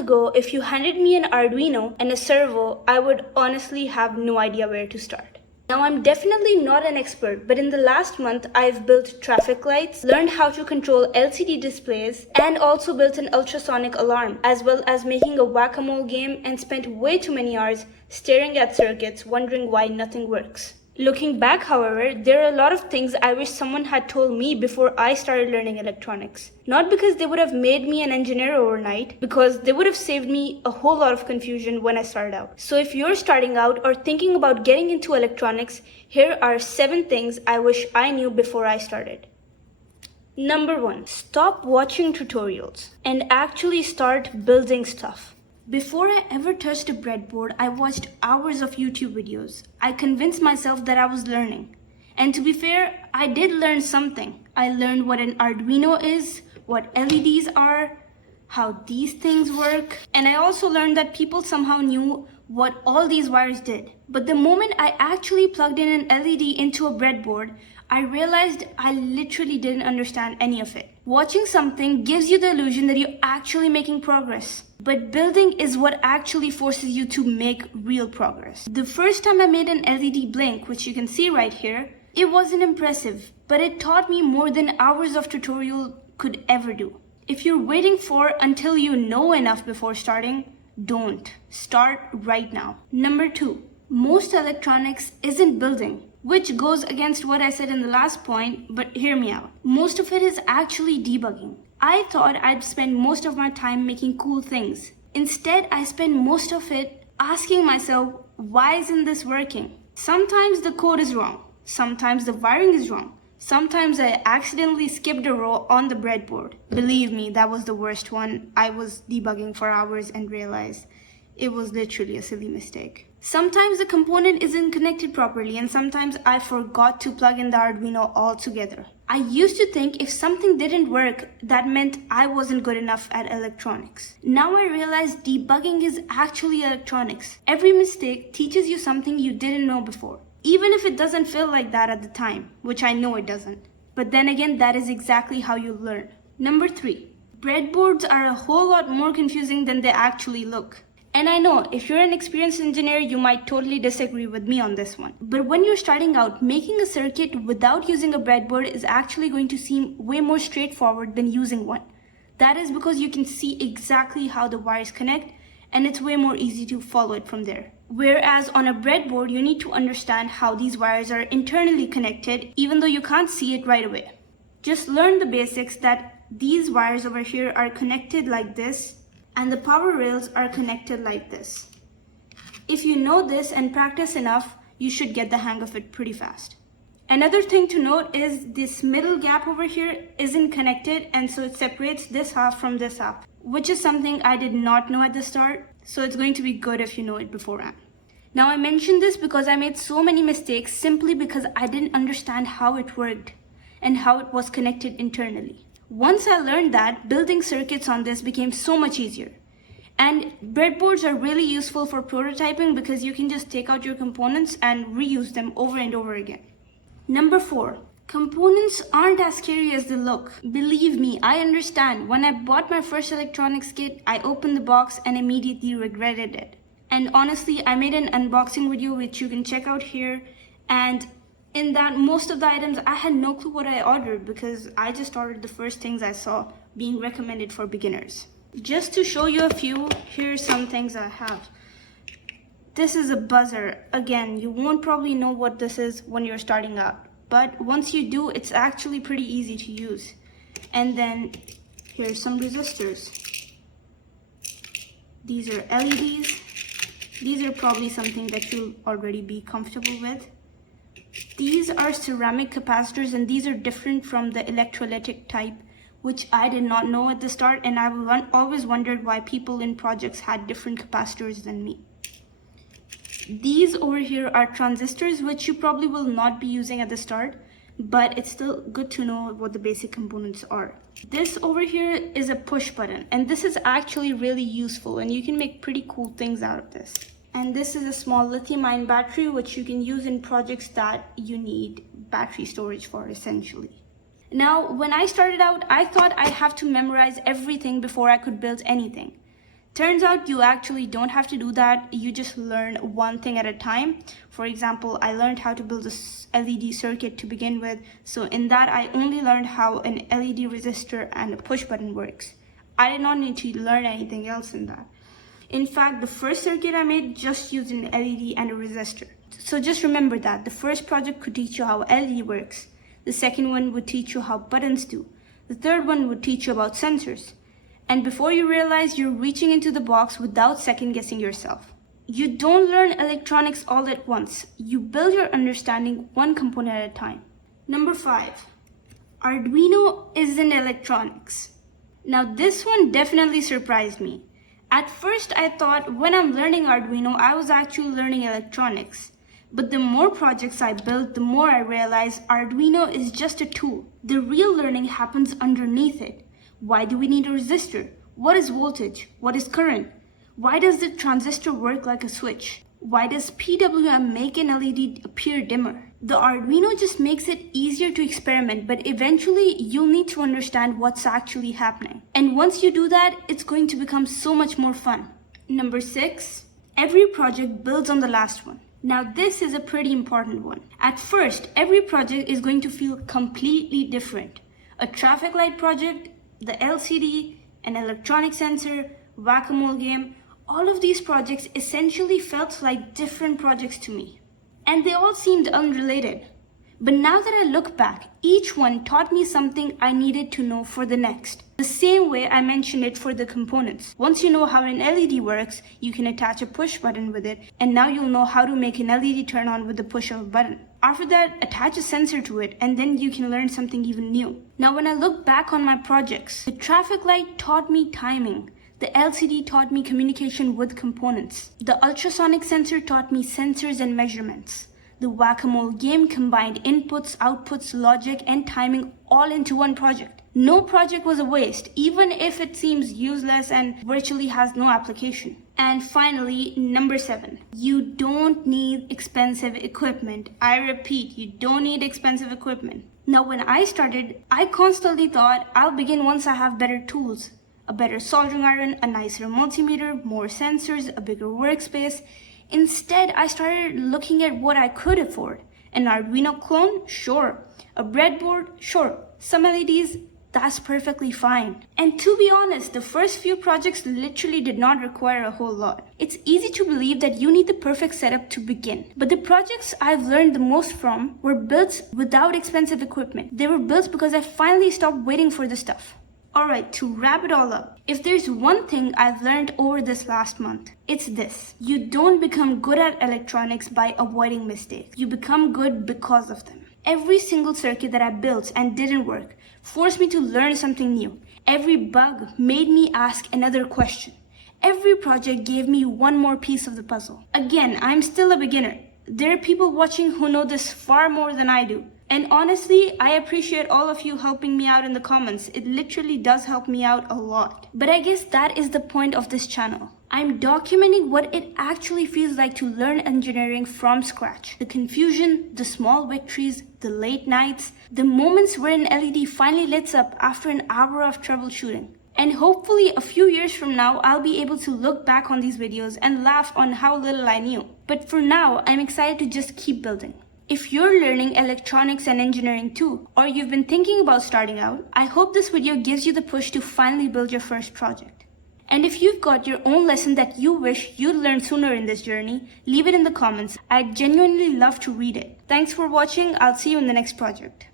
ago, if you handed me an Arduino and a servo, I would honestly have no idea where to start. Now, I'm definitely not an expert, but in the last month, I've built traffic lights, learned how to control LCD displays, and also built an ultrasonic alarm, as well as making a whack-a-mole game, and spent way too many hours staring at circuits, wondering why nothing works. Looking back, however, there are a lot of things I wish someone had told me before I started learning electronics. Not because they would have made me an engineer overnight, because they would have saved me a whole lot of confusion when I started out. So if you're starting out or thinking about getting into electronics, here are 7 things I wish I knew before I started. Number 1, stop watching tutorials and actually start building stuff. Before I ever touched a breadboard, I watched hours of YouTube videos. I convinced myself that I was learning. And to be fair, I did learn something. I learned what an Arduino is, what LEDs are, how these things work, and I also learned that people somehow knew what all these wires did. But the moment I actually plugged in an LED into a breadboard, I realized I literally didn't understand any of it. Watching something gives you the illusion that you're actually making progress. But building is what actually forces you to make real progress. The first time I made an LED blink, which you can see right here, it wasn't impressive, but it taught me more than hours of tutorial could ever do. If you're waiting for until you know enough before starting, don't. Start right now. Number 2, most electronics isn't building, which goes against what I said in the last point, but hear me out. Most of it is actually debugging. I thought I'd spend most of my time making cool things. Instead, I spend most of it asking myself, why isn't this working? Sometimes the code is wrong. Sometimes the wiring is wrong. Sometimes I accidentally skipped a row on the breadboard. Believe me, that was the worst one. I was debugging for hours and realized it was literally a silly mistake. Sometimes the component isn't connected properly, and sometimes I forgot to plug in the Arduino altogether. I used to think if something didn't work, that meant I wasn't good enough at electronics. Now I realize debugging is actually electronics. Every mistake teaches you something you didn't know before, even if it doesn't feel like that at the time, which I know it doesn't. But then again, that is exactly how you learn. Number 3, breadboards are a whole lot more confusing than they actually look. And I know, if you're an experienced engineer, you might totally disagree with me on this one. But when you're starting out, making a circuit without using a breadboard is actually going to seem way more straightforward than using one. That is because you can see exactly how the wires connect, and it's way more easy to follow it from there. Whereas on a breadboard, you need to understand how these wires are internally connected, even though you can't see it right away. Just learn the basics that these wires over here are connected like this, and the power rails are connected like this. If you know this and practice enough, you should get the hang of it pretty fast. Another thing to note is this middle gap over here isn't connected, and so it separates this half from this half, which is something I did not know at the start, so it's going to be good if you know it beforehand. Now I mentioned this because I made so many mistakes simply because I didn't understand how it worked and how it was connected internally. Once I learned that, building circuits on this became so much easier. And breadboards are really useful for prototyping because you can just take out your components and reuse them over and over again. Number 4, components aren't as scary as they look. Believe me, I understand. When I bought my first electronics kit, I opened the box and immediately regretted it. And honestly, I made an unboxing video which you can check out here, and in that, most of the items, I had no clue what I ordered because I just ordered the first things I saw being recommended for beginners. Just to show you a few, here's some things I have. This is a buzzer. Again, you won't probably know what this is when you're starting out, but once you do, it's actually pretty easy to use. And then here's some resistors. These are LEDs. These are probably something that you'll already be comfortable with. These are ceramic capacitors, and these are different from the electrolytic type, which I did not know at the start, and I've always wondered why people in projects had different capacitors than me. These over here are transistors, which you probably will not be using at the start, but it's still good to know what the basic components are. This over here is a push button, and this is actually really useful, and you can make pretty cool things out of this. And this is a small lithium-ion battery, which you can use in projects that you need battery storage for, essentially. Now, when I started out, I thought I'd have to memorize everything before I could build anything. Turns out you actually don't have to do that. You just learn one thing at a time. For example, I learned how to build a LED circuit to begin with. So in that, I only learned how an LED resistor and a push button works. I did not need to learn anything else in that. In fact, the first circuit I made just used an LED and a resistor. So just remember that the first project could teach you how LED works. The second one would teach you how buttons do. The third one would teach you about sensors. And before you realize, you're reaching into the box without second guessing yourself. You don't learn electronics all at once. You build your understanding one component at a time. Number 5, Arduino isn't electronics. Now this one definitely surprised me. At first I thought when I'm learning Arduino, I was actually learning electronics. But the more projects I build, the more I realize Arduino is just a tool. The real learning happens underneath it. Why do we need a resistor? What is voltage? What is current? Why does the transistor work like a switch? Why does PWM make an LED appear dimmer? The Arduino just makes it easier to experiment, but eventually you'll need to understand what's actually happening. And once you do that, it's going to become so much more fun. Number 6, every project builds on the last one. Now this is a pretty important one. At first, every project is going to feel completely different. A traffic light project, the LCD, an electronic sensor, whack-a-mole game, all of these projects essentially felt like different projects to me. And they all seemed unrelated. But now that I look back, each one taught me something I needed to know for the next. The same way I mentioned it for the components. Once you know how an LED works, you can attach a push button with it, and now you'll know how to make an LED turn on with the push of a button. After that, attach a sensor to it, and then you can learn something even new. Now when I look back on my projects, the traffic light taught me timing. The LCD taught me communication with components. The ultrasonic sensor taught me sensors and measurements. The whack-a-mole game combined inputs, outputs, logic, and timing all into one project. No project was a waste, even if it seems useless and virtually has no application. And finally, number 7, you don't need expensive equipment. I repeat, you don't need expensive equipment. Now when I started, I constantly thought I'll begin once I have better tools. A better soldering iron, a nicer multimeter, more sensors, a bigger workspace. Instead, I started looking at what I could afford. An Arduino clone? Sure. A breadboard? Sure. Some LEDs? That's perfectly fine. And to be honest, the first few projects literally did not require a whole lot. It's easy to believe that you need the perfect setup to begin. But the projects I've learned the most from were built without expensive equipment. They were built because I finally stopped waiting for the stuff. Alright, to wrap it all up, if there's one thing I've learned over this last month, it's this. You don't become good at electronics by avoiding mistakes. You become good because of them. Every single circuit that I built and didn't work forced me to learn something new. Every bug made me ask another question. Every project gave me one more piece of the puzzle. Again, I'm still a beginner. There are people watching who know this far more than I do. And honestly, I appreciate all of you helping me out in the comments. It literally does help me out a lot. But I guess that is the point of this channel. I'm documenting what it actually feels like to learn engineering from scratch. The confusion, the small victories, the late nights, the moments where an LED finally lights up after an hour of troubleshooting. And hopefully a few years from now, I'll be able to look back on these videos and laugh on how little I knew. But for now, I'm excited to just keep building. If you're learning electronics and engineering too, or you've been thinking about starting out, I hope this video gives you the push to finally build your first project. And if you've got your own lesson that you wish you'd learned sooner in this journey, leave it in the comments. I'd genuinely love to read it. Thanks for watching. I'll see you in the next project.